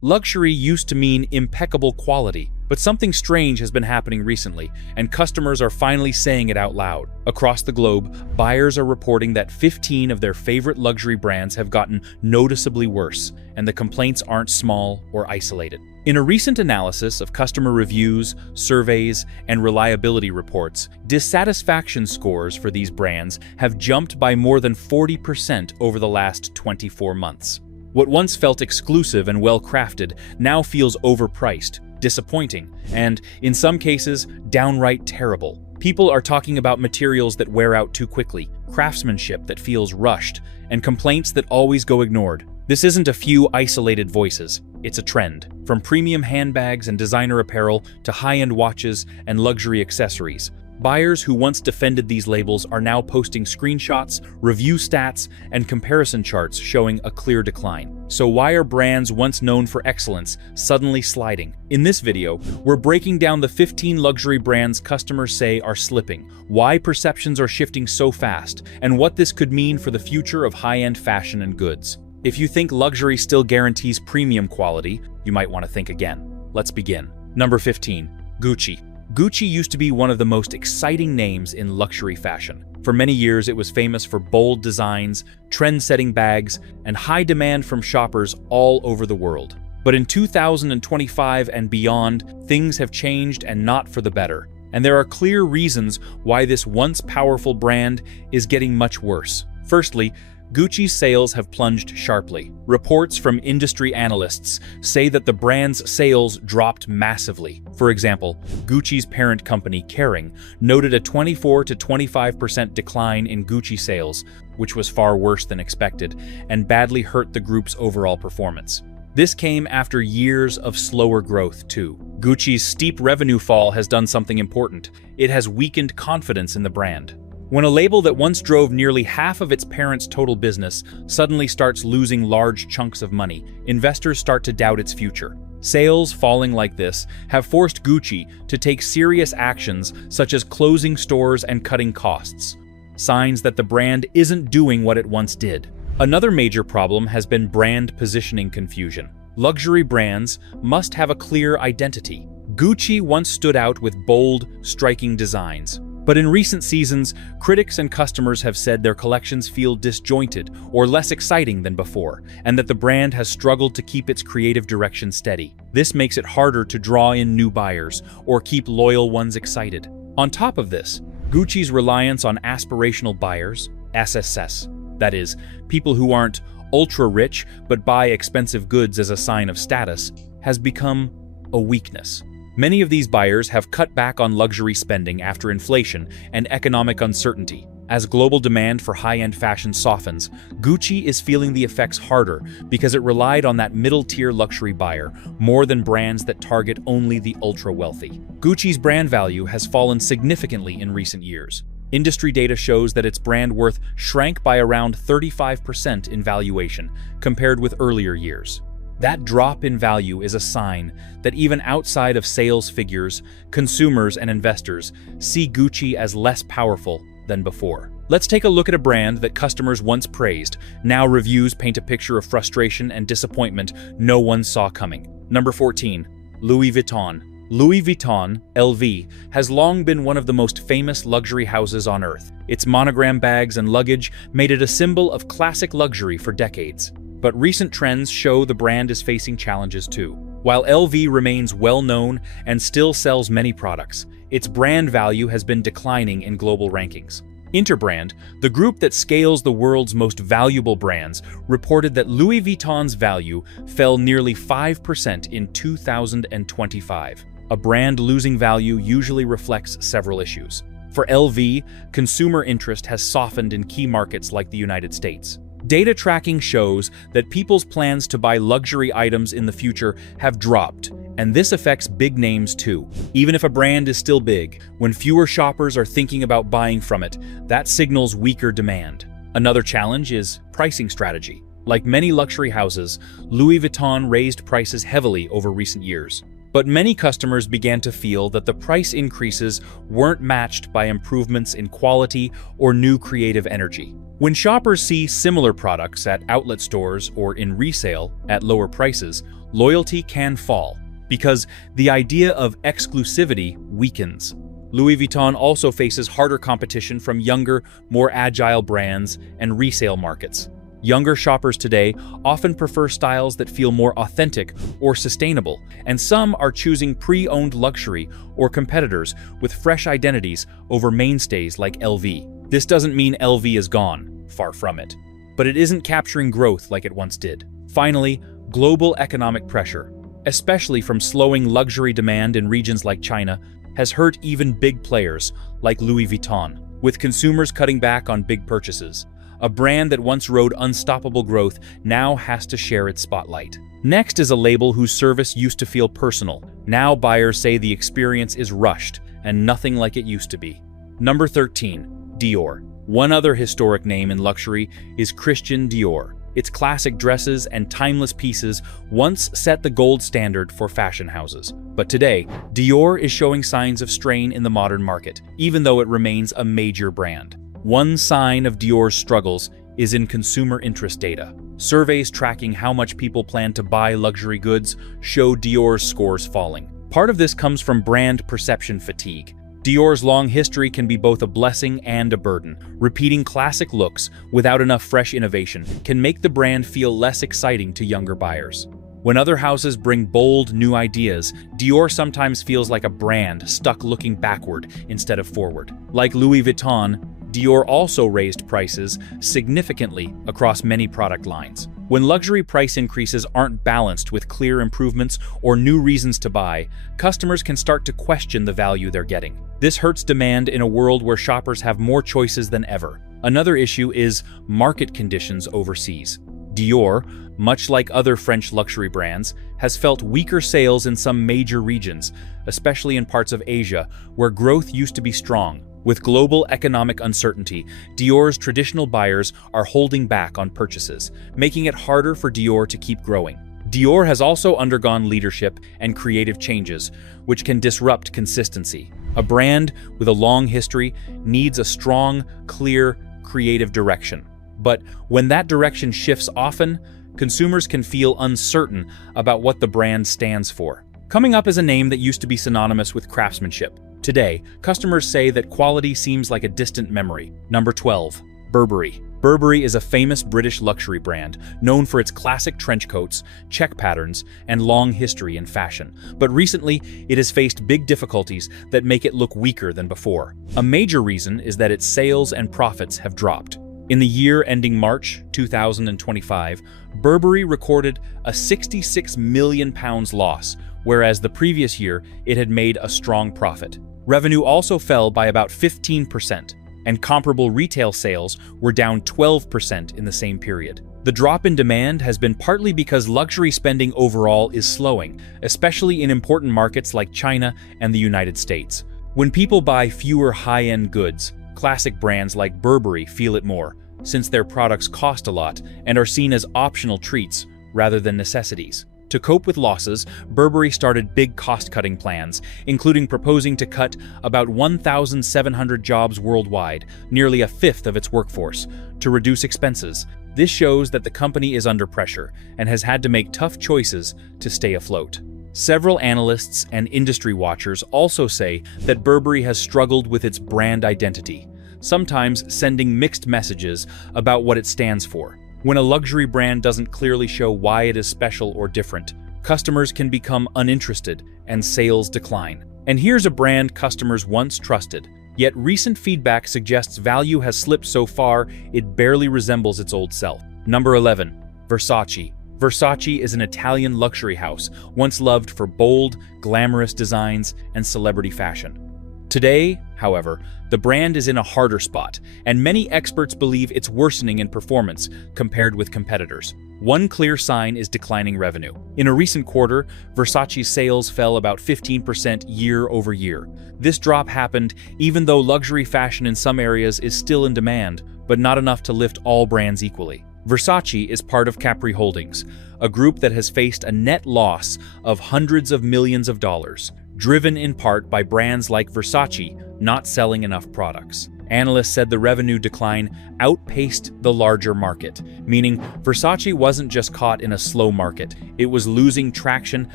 Luxury used to mean impeccable quality, but something strange has been happening recently, and customers are finally saying it out loud. Across the globe, buyers are reporting that 15 of their favorite luxury brands have gotten noticeably worse, and the complaints aren't small or isolated. In a recent analysis of customer reviews, surveys, and reliability reports, dissatisfaction scores for these brands have jumped by more than 40% over the last 24 months. What once felt exclusive and well-crafted now feels overpriced, disappointing, and, in some cases, downright terrible. People are talking about materials that wear out too quickly, craftsmanship that feels rushed, and complaints that always go ignored. This isn't a few isolated voices, it's a trend. From premium handbags and designer apparel to high-end watches and luxury accessories, buyers who once defended these labels are now posting screenshots, review stats, and comparison charts showing a clear decline. So why are brands once known for excellence suddenly sliding? In this video, we're breaking down the 15 luxury brands customers say are slipping, why perceptions are shifting so fast, and what this could mean for the future of high-end fashion and goods. If you think luxury still guarantees premium quality, you might want to think again. Let's begin. Number 15. Gucci. Gucci used to be one of the most exciting names in luxury fashion. For many years, it was famous for bold designs, trend-setting bags, and high demand from shoppers all over the world. But in 2025 and beyond, things have changed, and not for the better. And there are clear reasons why this once powerful brand is getting much worse. Firstly, Gucci's sales have plunged sharply. Reports from industry analysts say that the brand's sales dropped massively. For example, Gucci's parent company, Kering, noted a 24 to 25% decline in Gucci sales, which was far worse than expected, and badly hurt the group's overall performance. This came after years of slower growth, too. Gucci's steep revenue fall has done something important. It has weakened confidence in the brand. When a label that once drove nearly half of its parent's total business suddenly starts losing large chunks of money, investors start to doubt its future. Sales falling like this have forced Gucci to take serious actions such as closing stores and cutting costs, signs that the brand isn't doing what it once did. Another major problem has been brand positioning confusion. Luxury brands must have a clear identity. Gucci once stood out with bold, striking designs. But in recent seasons, critics and customers have said their collections feel disjointed or less exciting than before, and that the brand has struggled to keep its creative direction steady. This makes it harder to draw in new buyers or keep loyal ones excited. On top of this, Gucci's reliance on aspirational buyers, SSS, that is, people who aren't ultra-rich but buy expensive goods as a sign of status, has become a weakness. Many of these buyers have cut back on luxury spending after inflation and economic uncertainty. As global demand for high-end fashion softens, Gucci is feeling the effects harder because it relied on that middle-tier luxury buyer more than brands that target only the ultra-wealthy. Gucci's brand value has fallen significantly in recent years. Industry data shows that its brand worth shrank by around 35% in valuation compared with earlier years. That drop in value is a sign that even outside of sales figures, consumers and investors see Gucci as less powerful than before. Let's take a look at a brand that customers once praised. Now reviews paint a picture of frustration and disappointment no one saw coming. Number 14. Louis Vuitton. Louis Vuitton, LV, has long been one of the most famous luxury houses on earth. Its monogram bags and luggage made it a symbol of classic luxury for decades. But recent trends show the brand is facing challenges too. While LV remains well-known and still sells many products, its brand value has been declining in global rankings. Interbrand, the group that scales the world's most valuable brands, reported that Louis Vuitton's value fell nearly 5% in 2025. A brand losing value usually reflects several issues. For LV, consumer interest has softened in key markets like the United States. Data tracking shows that people's plans to buy luxury items in the future have dropped, and this affects big names too. Even if a brand is still big, when fewer shoppers are thinking about buying from it, that signals weaker demand. Another challenge is pricing strategy. Like many luxury houses, Louis Vuitton raised prices heavily over recent years. But many customers began to feel that the price increases weren't matched by improvements in quality or new creative energy. When shoppers see similar products at outlet stores or in resale at lower prices, loyalty can fall, because the idea of exclusivity weakens. Louis Vuitton also faces harder competition from younger, more agile brands and resale markets. Younger shoppers today often prefer styles that feel more authentic or sustainable, and some are choosing pre-owned luxury or competitors with fresh identities over mainstays like LV. This doesn't mean LV is gone, far from it, but it isn't capturing growth like it once did. Finally, global economic pressure, especially from slowing luxury demand in regions like China, has hurt even big players like Louis Vuitton, with consumers cutting back on big purchases. A brand that once rode unstoppable growth now has to share its spotlight. Next is a label whose service used to feel personal. Now buyers say the experience is rushed and nothing like it used to be. Number 13. Dior. One other historic name in luxury is Christian Dior. Its classic dresses and timeless pieces once set the gold standard for fashion houses. But today, Dior is showing signs of strain in the modern market, even though it remains a major brand. One sign of Dior's struggles is in consumer interest data. Surveys tracking how much people plan to buy luxury goods show Dior's scores falling. Part of this comes from brand perception fatigue. Dior's long history can be both a blessing and a burden. Repeating classic looks without enough fresh innovation can make the brand feel less exciting to younger buyers. When other houses bring bold, new ideas, Dior sometimes feels like a brand stuck looking backward instead of forward. Like Louis Vuitton, Dior also raised prices significantly across many product lines. When luxury price increases aren't balanced with clear improvements or new reasons to buy, customers can start to question the value they're getting. This hurts demand in a world where shoppers have more choices than ever. Another issue is market conditions overseas. Dior, much like other French luxury brands, has felt weaker sales in some major regions, especially in parts of Asia, where growth used to be strong. With global economic uncertainty, Dior's traditional buyers are holding back on purchases, making it harder for Dior to keep growing. Dior has also undergone leadership and creative changes, which can disrupt consistency. A brand with a long history needs a strong, clear, creative direction. But when that direction shifts often, consumers can feel uncertain about what the brand stands for. Coming up is a name that used to be synonymous with craftsmanship. Today, customers say that quality seems like a distant memory. Number 12. Burberry. Burberry is a famous British luxury brand, known for its classic trench coats, check patterns, and long history in fashion. But recently, it has faced big difficulties that make it look weaker than before. A major reason is that its sales and profits have dropped. In the year ending March 2025, Burberry recorded a £66 million loss, whereas the previous year it had made a strong profit. Revenue also fell by about 15%, and comparable retail sales were down 12% in the same period. The drop in demand has been partly because luxury spending overall is slowing, especially in important markets like China and the United States. When people buy fewer high-end goods, classic brands like Burberry feel it more, since their products cost a lot and are seen as optional treats rather than necessities. To cope with losses, Burberry started big cost-cutting plans, including proposing to cut about 1,700 jobs worldwide, nearly a fifth of its workforce, to reduce expenses. This shows that the company is under pressure and has had to make tough choices to stay afloat. Several analysts and industry watchers also say that Burberry has struggled with its brand identity, sometimes sending mixed messages about what it stands for. When a luxury brand doesn't clearly show why it is special or different, customers can become uninterested and sales decline. And here's a brand customers once trusted, yet recent feedback suggests value has slipped so far it barely resembles its old self. Number 11. Versace. Versace is an Italian luxury house, once loved for bold, glamorous designs and celebrity fashion. Today, however, the brand is in a harder spot, and many experts believe it's worsening in performance compared with competitors. One clear sign is declining revenue. In a recent quarter, Versace's sales fell about 15% year over year. This drop happened even though luxury fashion in some areas is still in demand, but not enough to lift all brands equally. Versace is part of Capri Holdings, a group that has faced a net loss of hundreds of millions of dollars, driven in part by brands like Versace not selling enough products. Analysts said the revenue decline outpaced the larger market, meaning Versace wasn't just caught in a slow market, it was losing traction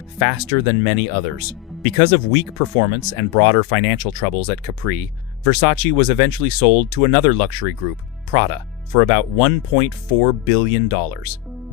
faster than many others. Because of weak performance and broader financial troubles at Capri, Versace was eventually sold to another luxury group, Prada, for about $1.4 billion.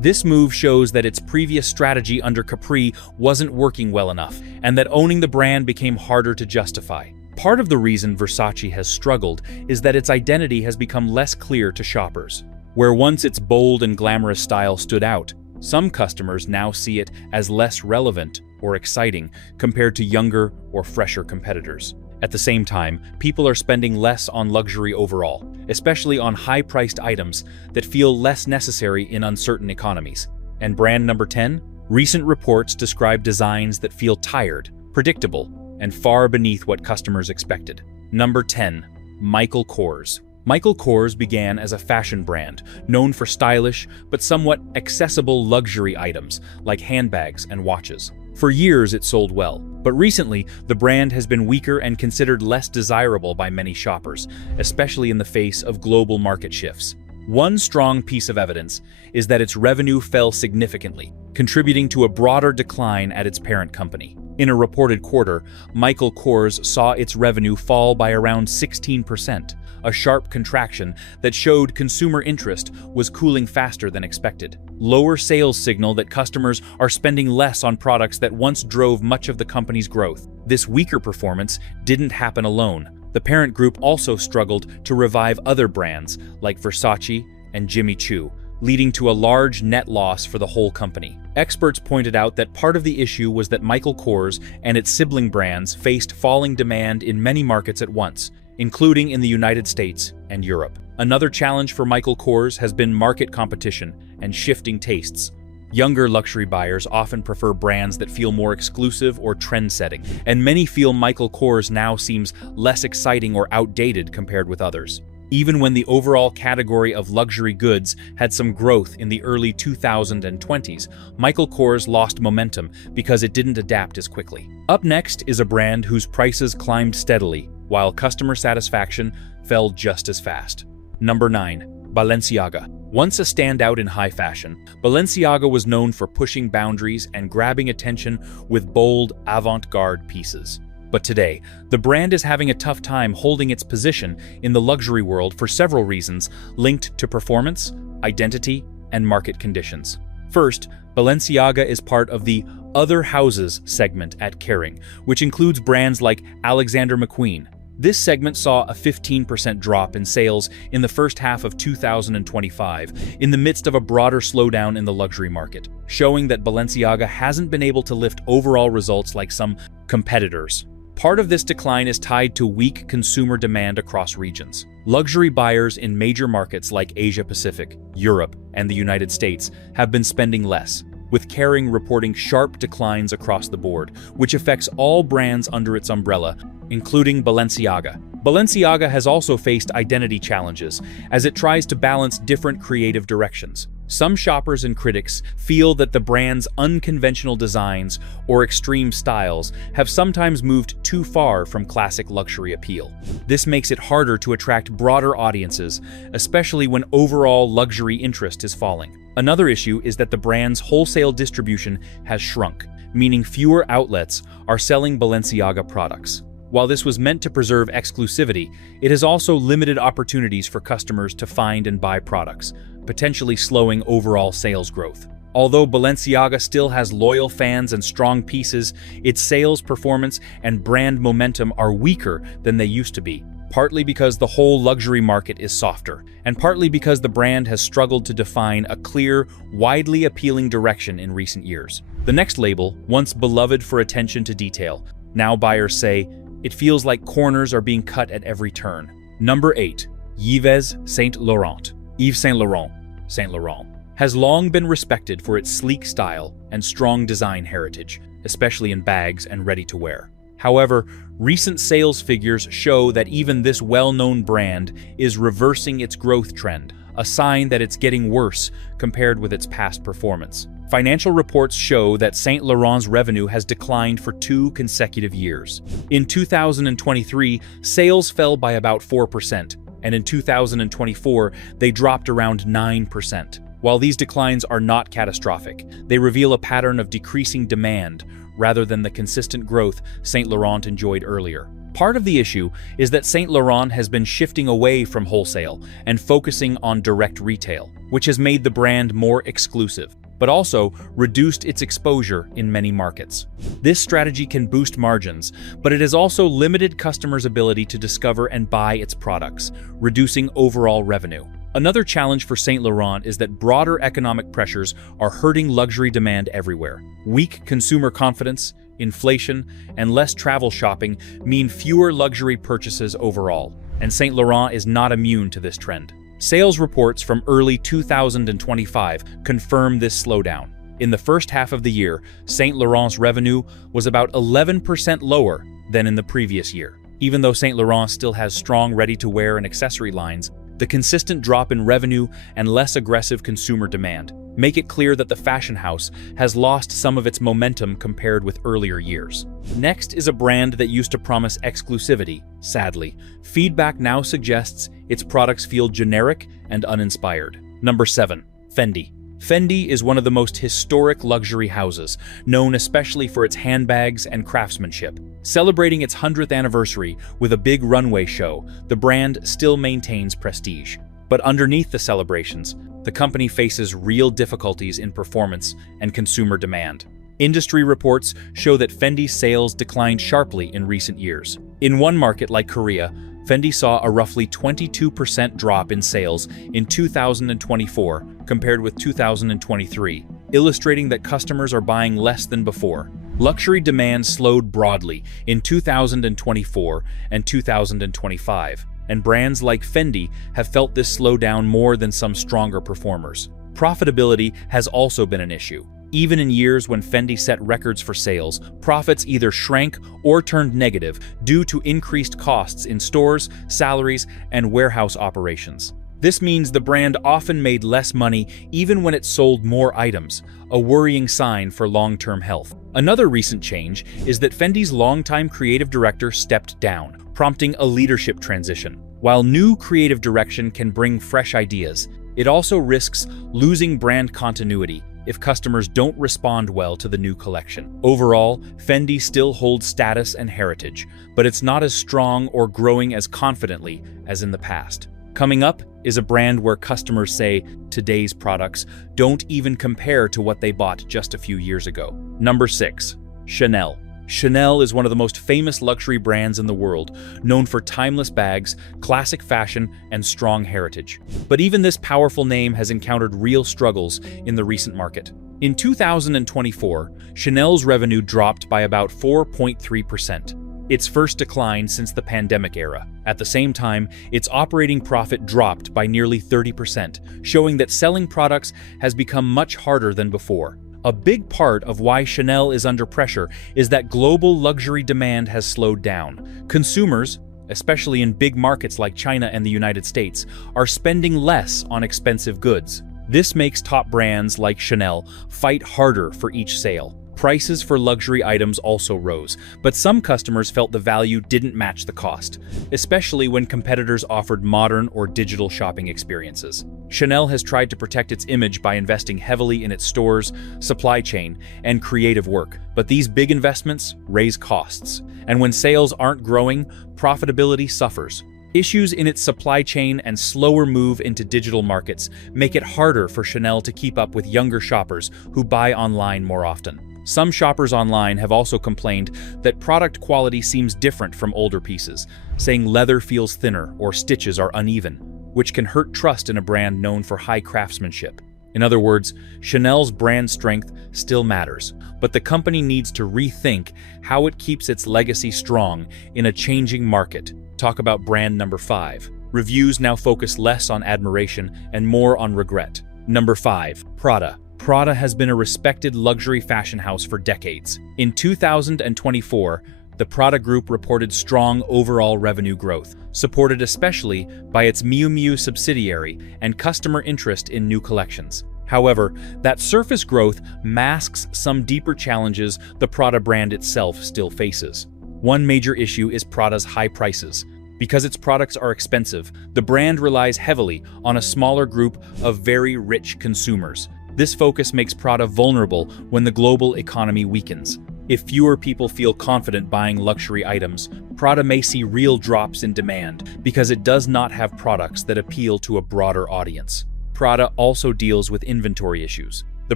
This move shows that its previous strategy under Capri wasn't working well enough, and that owning the brand became harder to justify. Part of the reason Versace has struggled is that its identity has become less clear to shoppers. Where once its bold and glamorous style stood out, some customers now see it as less relevant or exciting compared to younger or fresher competitors. At the same time, people are spending less on luxury overall, especially on high-priced items that feel less necessary in uncertain economies. And brand number 10? Recent reports describe designs that feel tired, predictable, and far beneath what customers expected. Number 10. Michael Kors. Michael Kors began as a fashion brand, known for stylish but somewhat accessible luxury items like handbags and watches. For years it sold well, but recently the brand has been weaker and considered less desirable by many shoppers, especially in the face of global market shifts. One strong piece of evidence is that its revenue fell significantly, contributing to a broader decline at its parent company. In a reported quarter, Michael Kors saw its revenue fall by around 16%, a sharp contraction that showed consumer interest was cooling faster than expected. Lower sales signal that customers are spending less on products that once drove much of the company's growth. This weaker performance didn't happen alone. The parent group also struggled to revive other brands like Versace and Jimmy Choo, leading to a large net loss for the whole company. Experts pointed out that part of the issue was that Michael Kors and its sibling brands faced falling demand in many markets at once, including in the United States and Europe. Another challenge for Michael Kors has been market competition and shifting tastes. Younger luxury buyers often prefer brands that feel more exclusive or trend-setting, and many feel Michael Kors now seems less exciting or outdated compared with others. Even when the overall category of luxury goods had some growth in the early 2020s, Michael Kors lost momentum because it didn't adapt as quickly. Up next is a brand whose prices climbed steadily, while customer satisfaction fell just as fast. Number 9. Balenciaga. Once a standout in high fashion, Balenciaga was known for pushing boundaries and grabbing attention with bold, avant-garde pieces. But today, the brand is having a tough time holding its position in the luxury world for several reasons linked to performance, identity, and market conditions. First, Balenciaga is part of the Other Houses segment at Kering, which includes brands like Alexander McQueen. This segment saw a 15% drop in sales in the first half of 2025, in the midst of a broader slowdown in the luxury market, showing that Balenciaga hasn't been able to lift overall results like some competitors. Part of this decline is tied to weak consumer demand across regions. Luxury buyers in major markets like Asia-Pacific, Europe, and the United States have been spending less, with Kering reporting sharp declines across the board, which affects all brands under its umbrella, including Balenciaga. Balenciaga has also faced identity challenges as it tries to balance different creative directions. Some shoppers and critics feel that the brand's unconventional designs or extreme styles have sometimes moved too far from classic luxury appeal. This makes it harder to attract broader audiences, especially when overall luxury interest is falling. Another issue is that the brand's wholesale distribution has shrunk, meaning fewer outlets are selling Balenciaga products. While this was meant to preserve exclusivity, it has also limited opportunities for customers to find and buy products, potentially slowing overall sales growth. Although Balenciaga still has loyal fans and strong pieces, its sales performance and brand momentum are weaker than they used to be, partly because the whole luxury market is softer, and partly because the brand has struggled to define a clear, widely appealing direction in recent years. The next label, once beloved for attention to detail, now buyers say, it feels like corners are being cut at every turn. Number 8. Yves Saint Laurent. Yves Saint Laurent, has long been respected for its sleek style and strong design heritage, especially in bags and ready-to-wear. However, recent sales figures show that even this well-known brand is reversing its growth trend. a sign that it's getting worse compared with its past performance. Financial reports show that Saint Laurent's revenue has declined for 2 consecutive years. In 2023, sales fell by about 4%, and in 2024, they dropped around 9%. While these declines are not catastrophic, they reveal a pattern of decreasing demand rather than the consistent growth Saint Laurent enjoyed earlier. Part of the issue is that Saint Laurent has been shifting away from wholesale and focusing on direct retail, which has made the brand more exclusive, but also reduced its exposure in many markets. This strategy can boost margins, but it has also limited customers' ability to discover and buy its products, reducing overall revenue. Another challenge for Saint Laurent is that broader economic pressures are hurting luxury demand everywhere. Weak consumer confidence, inflation, and less travel shopping mean fewer luxury purchases overall, and Saint Laurent is not immune to this trend. Sales reports from early 2025 confirm this slowdown. In the first half of the year, Saint Laurent's revenue was about 11% lower than in the previous year. Even though Saint Laurent still has strong ready-to-wear and accessory lines, the consistent drop in revenue and less aggressive consumer demand make it clear that the fashion house has lost some of its momentum compared with earlier years. Next is a brand that used to promise exclusivity. Sadly, feedback now suggests its products feel generic and uninspired. Number 7. Fendi. Fendi is one of the most historic luxury houses, known especially for its handbags and craftsmanship. Celebrating its 100th anniversary with a big runway show, the brand still maintains prestige. But underneath the celebrations, the company faces real difficulties in performance and consumer demand. Industry reports show that Fendi's sales declined sharply in recent years. In one market like Korea, Fendi saw a roughly 22% drop in sales in 2024 compared with 2023, illustrating that customers are buying less than before. Luxury demand slowed broadly in 2024 and 2025, and brands like Fendi have felt this slowdown more than some stronger performers. Profitability has also been an issue. Even in years when Fendi set records for sales, profits either shrank or turned negative due to increased costs in stores, salaries, and warehouse operations. This means the brand often made less money even when it sold more items, a worrying sign for long-term health. Another recent change is that Fendi's longtime creative director stepped down, prompting a leadership transition. While new creative direction can bring fresh ideas, it also risks losing brand continuity if customers don't respond well to the new collection. Overall, Fendi still holds status and heritage, but it's not as strong or growing as confidently as in the past. Coming up is a brand where customers say today's products don't even compare to what they bought just a few years ago. Number 6. Chanel. Chanel is one of the most famous luxury brands in the world, known for timeless bags, classic fashion, and strong heritage. But even this powerful name has encountered real struggles in the recent market. In 2024, Chanel's revenue dropped by about 4.3%, its first decline since the pandemic era. At the same time, its operating profit dropped by nearly 30%, showing that selling products has become much harder than before. A big part of why Chanel is under pressure is that global luxury demand has slowed down. Consumers, especially in big markets like China and the United States, are spending less on expensive goods. This makes top brands like Chanel fight harder for each sale. Prices for luxury items also rose, but some customers felt the value didn't match the cost, especially when competitors offered modern or digital shopping experiences. Chanel has tried to protect its image by investing heavily in its stores, supply chain, and creative work, but these big investments raise costs, and when sales aren't growing, profitability suffers. Issues in its supply chain and slower move into digital markets make it harder for Chanel to keep up with younger shoppers who buy online more often. Some shoppers online have also complained that product quality seems different from older pieces, saying leather feels thinner or stitches are uneven, which can hurt trust in a brand known for high craftsmanship. In other words, Chanel's brand strength still matters, but the company needs to rethink how it keeps its legacy strong in a changing market. Talk about brand number 5. Reviews now focus less on admiration and more on regret. Number 5. Prada. Prada has been a respected luxury fashion house for decades. In 2024, the Prada Group reported strong overall revenue growth, supported especially by its Miu Miu subsidiary and customer interest in new collections. However, that surface growth masks some deeper challenges the Prada brand itself still faces. One major issue is Prada's high prices. Because its products are expensive, the brand relies heavily on a smaller group of very rich consumers. This focus makes Prada vulnerable when the global economy weakens. If fewer people feel confident buying luxury items, Prada may see real drops in demand because it does not have products that appeal to a broader audience. Prada also deals with inventory issues. The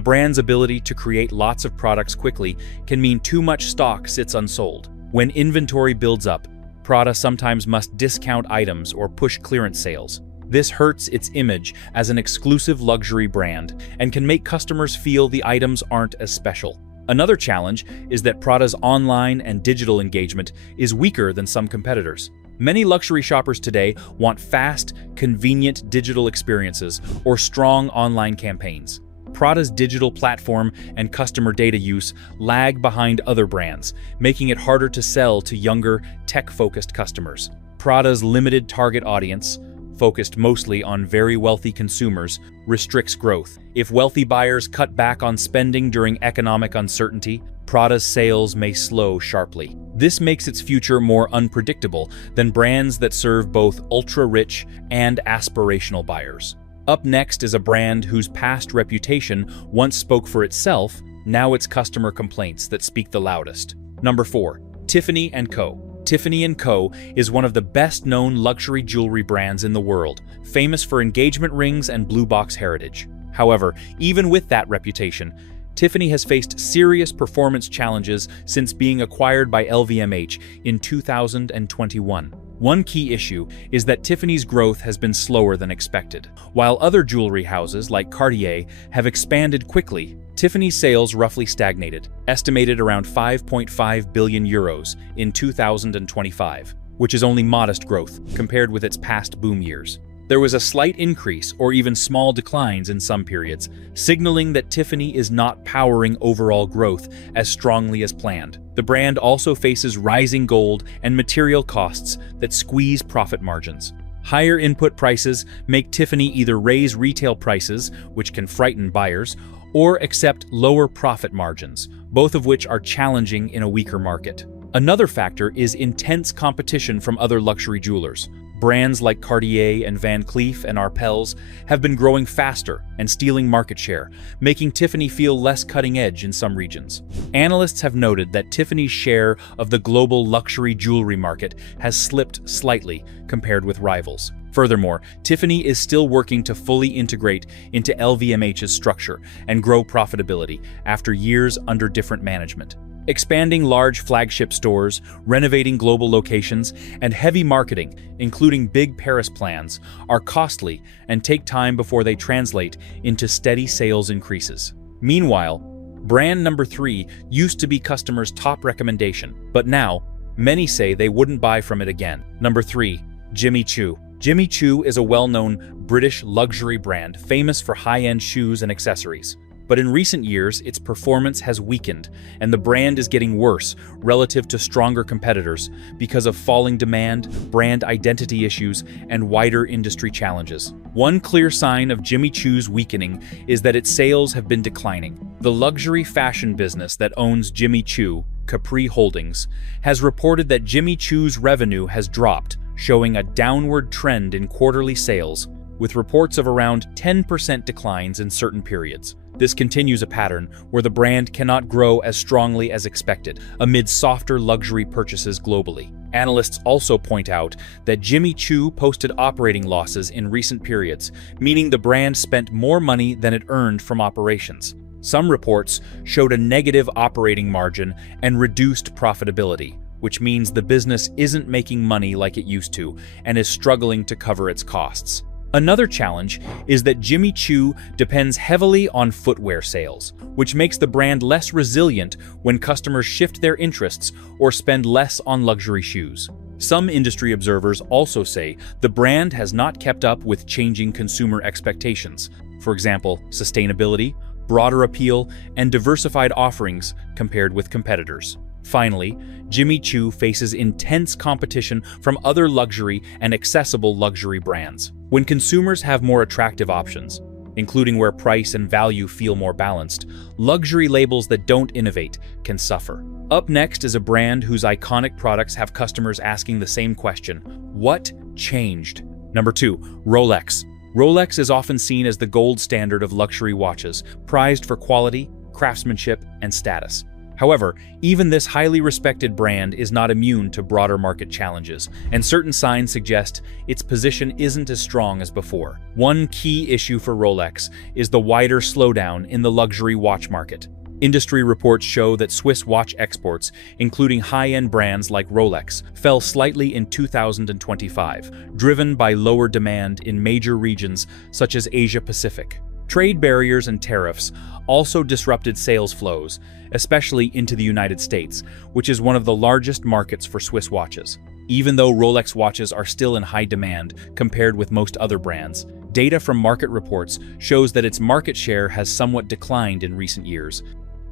brand's ability to create lots of products quickly can mean too much stock sits unsold. When inventory builds up, Prada sometimes must discount items or push clearance sales. This hurts its image as an exclusive luxury brand and can make customers feel the items aren't as special. Another challenge is that Prada's online and digital engagement is weaker than some competitors. Many luxury shoppers today want fast, convenient digital experiences or strong online campaigns. Prada's digital platform and customer data use lag behind other brands, making it harder to sell to younger, tech-focused customers. Prada's limited target audience, focused mostly on very wealthy consumers, restricts growth. If wealthy buyers cut back on spending during economic uncertainty, Prada's sales may slow sharply. This makes its future more unpredictable than brands that serve both ultra-rich and aspirational buyers. Up next is a brand whose past reputation once spoke for itself, now it's customer complaints that speak the loudest. Number 4. Tiffany & Co. Tiffany & Co. is one of the best-known luxury jewelry brands in the world, famous for engagement rings and blue box heritage. However, even with that reputation, Tiffany has faced serious performance challenges since being acquired by LVMH in 2021. One key issue is that Tiffany's growth has been slower than expected. While other jewelry houses like Cartier have expanded quickly, Tiffany's sales roughly stagnated, estimated around 5.5 billion euros in 2025, which is only modest growth compared with its past boom years. There was a slight increase or even small declines in some periods, signaling that Tiffany is not powering overall growth as strongly as planned. The brand also faces rising gold and material costs that squeeze profit margins. Higher input prices make Tiffany either raise retail prices, which can frighten buyers, or accept lower profit margins, both of which are challenging in a weaker market. Another factor is intense competition from other luxury jewelers. Brands like Cartier and Van Cleef and Arpels have been growing faster and stealing market share, making Tiffany feel less cutting edge in some regions. Analysts have noted that Tiffany's share of the global luxury jewelry market has slipped slightly compared with rivals. Furthermore, Tiffany is still working to fully integrate into LVMH's structure and grow profitability after years under different management. Expanding large flagship stores, renovating global locations, and heavy marketing, including big Paris plans, are costly and take time before they translate into steady sales increases. Meanwhile, brand number 3 used to be customers' top recommendation, but now, many say they wouldn't buy from it again. Number 3. Jimmy Choo. Jimmy Choo is a well-known British luxury brand famous for high-end shoes and accessories. But in recent years, its performance has weakened, and the brand is getting worse relative to stronger competitors because of falling demand, brand identity issues, and wider industry challenges. One clear sign of Jimmy Choo's weakening is that its sales have been declining. The luxury fashion business that owns Jimmy Choo, Capri Holdings, has reported that Jimmy Choo's revenue has dropped, showing a downward trend in quarterly sales, with reports of around 10% declines in certain periods. This continues a pattern where the brand cannot grow as strongly as expected amid softer luxury purchases globally. Analysts also point out that Jimmy Choo posted operating losses in recent periods, meaning the brand spent more money than it earned from operations. Some reports showed a negative operating margin and reduced profitability, which means the business isn't making money like it used to and is struggling to cover its costs. Another challenge is that Jimmy Choo depends heavily on footwear sales, which makes the brand less resilient when customers shift their interests or spend less on luxury shoes. Some industry observers also say the brand has not kept up with changing consumer expectations, for example, sustainability, broader appeal, and diversified offerings compared with competitors. Finally, Jimmy Choo faces intense competition from other luxury and accessible luxury brands. When consumers have more attractive options, including where price and value feel more balanced, luxury labels that don't innovate can suffer. Up next is a brand whose iconic products have customers asking the same question: what changed? Number 2, Rolex. Rolex is often seen as the gold standard of luxury watches, prized for quality, craftsmanship, and status. However, even this highly respected brand is not immune to broader market challenges, and certain signs suggest its position isn't as strong as before. One key issue for Rolex is the wider slowdown in the luxury watch market. Industry reports show that Swiss watch exports, including high-end brands like Rolex, fell slightly in 2025, driven by lower demand in major regions such as Asia-Pacific. Trade barriers and tariffs also disrupted sales flows, especially into the United States, which is one of the largest markets for Swiss watches. Even though Rolex watches are still in high demand compared with most other brands, data from market reports shows that its market share has somewhat declined in recent years,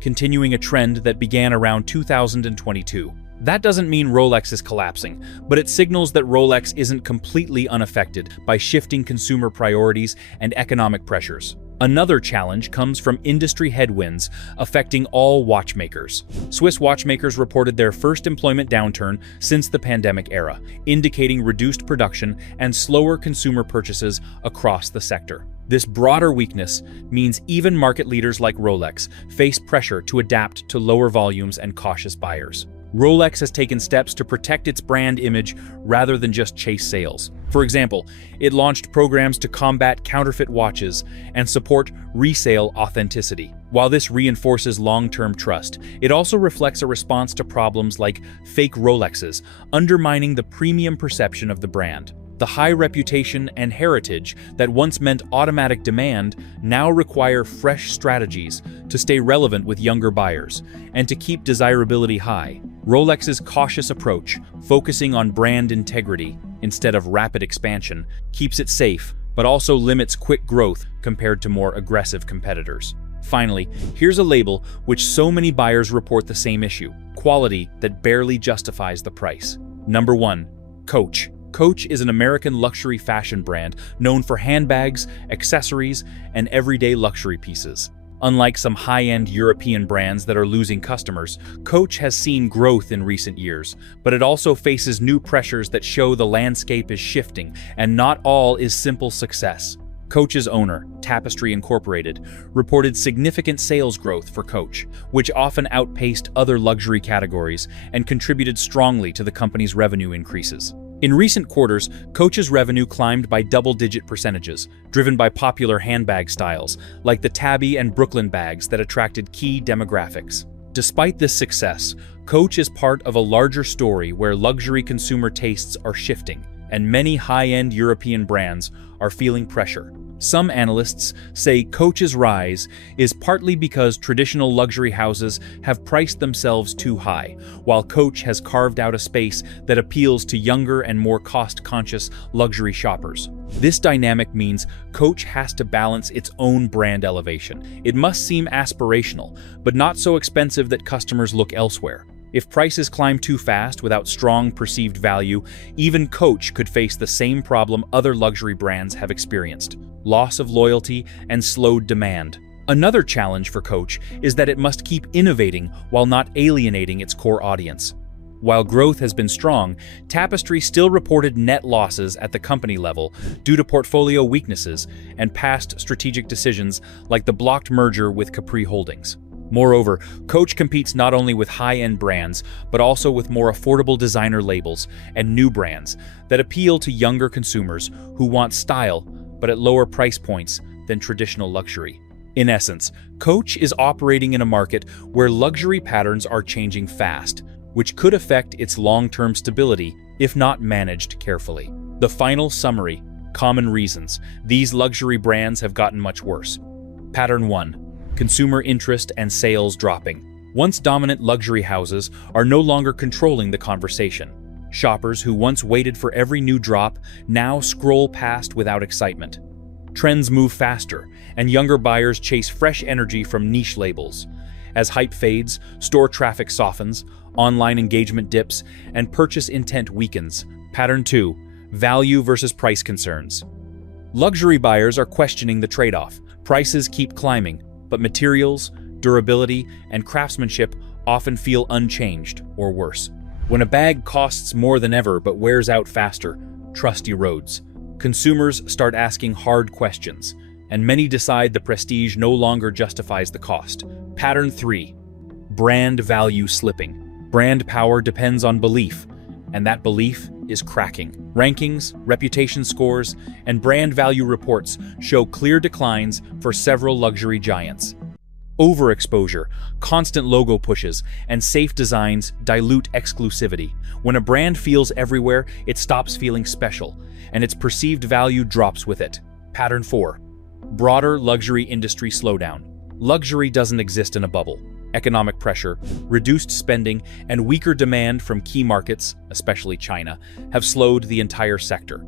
continuing a trend that began around 2022. That doesn't mean Rolex is collapsing, but it signals that Rolex isn't completely unaffected by shifting consumer priorities and economic pressures. Another challenge comes from industry headwinds affecting all watchmakers. Swiss watchmakers reported their first employment downturn since the pandemic era, indicating reduced production and slower consumer purchases across the sector. This broader weakness means even market leaders like Rolex face pressure to adapt to lower volumes and cautious buyers. Rolex has taken steps to protect its brand image rather than just chase sales. For example, it launched programs to combat counterfeit watches and support resale authenticity. While this reinforces long-term trust, it also reflects a response to problems like fake Rolexes, undermining the premium perception of the brand. The high reputation and heritage that once meant automatic demand now require fresh strategies to stay relevant with younger buyers and to keep desirability high. Rolex's cautious approach, focusing on brand integrity instead of rapid expansion, keeps it safe, but also limits quick growth compared to more aggressive competitors. Finally, here's a label which so many buyers report the same issue: quality that barely justifies the price. Number 1, Coach. Coach is an American luxury fashion brand known for handbags, accessories, and everyday luxury pieces. Unlike some high-end European brands that are losing customers, Coach has seen growth in recent years, but it also faces new pressures that show the landscape is shifting, and not all is simple success. Coach's owner, Tapestry Incorporated, reported significant sales growth for Coach, which often outpaced other luxury categories and contributed strongly to the company's revenue increases. In recent quarters, Coach's revenue climbed by double-digit percentages, driven by popular handbag styles, like the Tabby and Brooklyn bags that attracted key demographics. Despite this success, Coach is part of a larger story where luxury consumer tastes are shifting, and many high-end European brands are feeling pressure. Some analysts say Coach's rise is partly because traditional luxury houses have priced themselves too high, while Coach has carved out a space that appeals to younger and more cost-conscious luxury shoppers. This dynamic means Coach has to balance its own brand elevation. It must seem aspirational, but not so expensive that customers look elsewhere. If prices climb too fast without strong perceived value, even Coach could face the same problem other luxury brands have experienced: loss of loyalty and slowed demand. Another challenge for Coach is that it must keep innovating while not alienating its core audience. While growth has been strong, Tapestry still reported net losses at the company level due to portfolio weaknesses and past strategic decisions like the blocked merger with Capri Holdings. Moreover, Coach competes not only with high-end brands, but also with more affordable designer labels and new brands that appeal to younger consumers who want style, but at lower price points than traditional luxury. In essence, Coach is operating in a market where luxury patterns are changing fast, which could affect its long-term stability if not managed carefully. The final summary: common reasons these luxury brands have gotten much worse. Pattern 1. Consumer interest and sales dropping. Once dominant luxury houses are no longer controlling the conversation. Shoppers who once waited for every new drop now scroll past without excitement. Trends move faster, and younger buyers chase fresh energy from niche labels. As hype fades, store traffic softens, online engagement dips, and purchase intent weakens. Pattern 2. Value versus price concerns. Luxury buyers are questioning the trade-off. Prices keep climbing, but materials, durability, and craftsmanship often feel unchanged or worse. When a bag costs more than ever but wears out faster, trust erodes. Consumers start asking hard questions, and many decide the prestige no longer justifies the cost. Pattern 3. Brand value slipping. Brand power depends on belief, and that belief is cracking. Rankings, reputation scores, and brand value reports show clear declines for several luxury giants. Overexposure, constant logo pushes, and safe designs dilute exclusivity. When a brand feels everywhere, it stops feeling special, and its perceived value drops with it. Pattern 4. Broader luxury industry slowdown. Luxury doesn't exist in a bubble. Economic pressure, reduced spending, and weaker demand from key markets, especially China, have slowed the entire sector.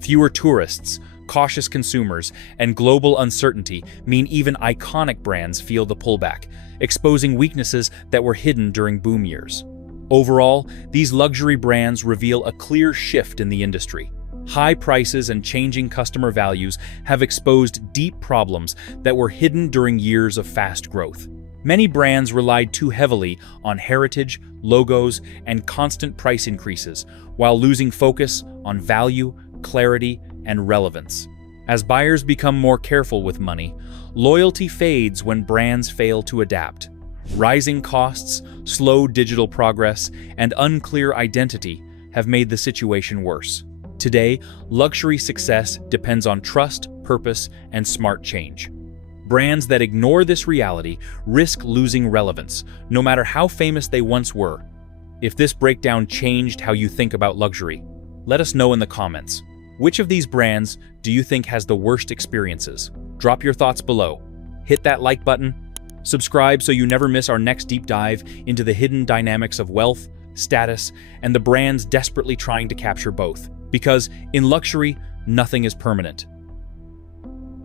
Fewer tourists, cautious consumers, and global uncertainty mean even iconic brands feel the pullback, exposing weaknesses that were hidden during boom years. Overall, these luxury brands reveal a clear shift in the industry. High prices and changing customer values have exposed deep problems that were hidden during years of fast growth. Many brands relied too heavily on heritage, logos, and constant price increases, while losing focus on value, clarity, and relevance. As buyers become more careful with money, loyalty fades when brands fail to adapt. Rising costs, slow digital progress, and unclear identity have made the situation worse. Today, luxury success depends on trust, purpose, and smart change. Brands that ignore this reality risk losing relevance, no matter how famous they once were. If this breakdown changed how you think about luxury, let us know in the comments. Which of these brands do you think has the worst experiences? Drop your thoughts below. Hit that like button. Subscribe so you never miss our next deep dive into the hidden dynamics of wealth, status, and the brands desperately trying to capture both. Because in luxury, nothing is permanent.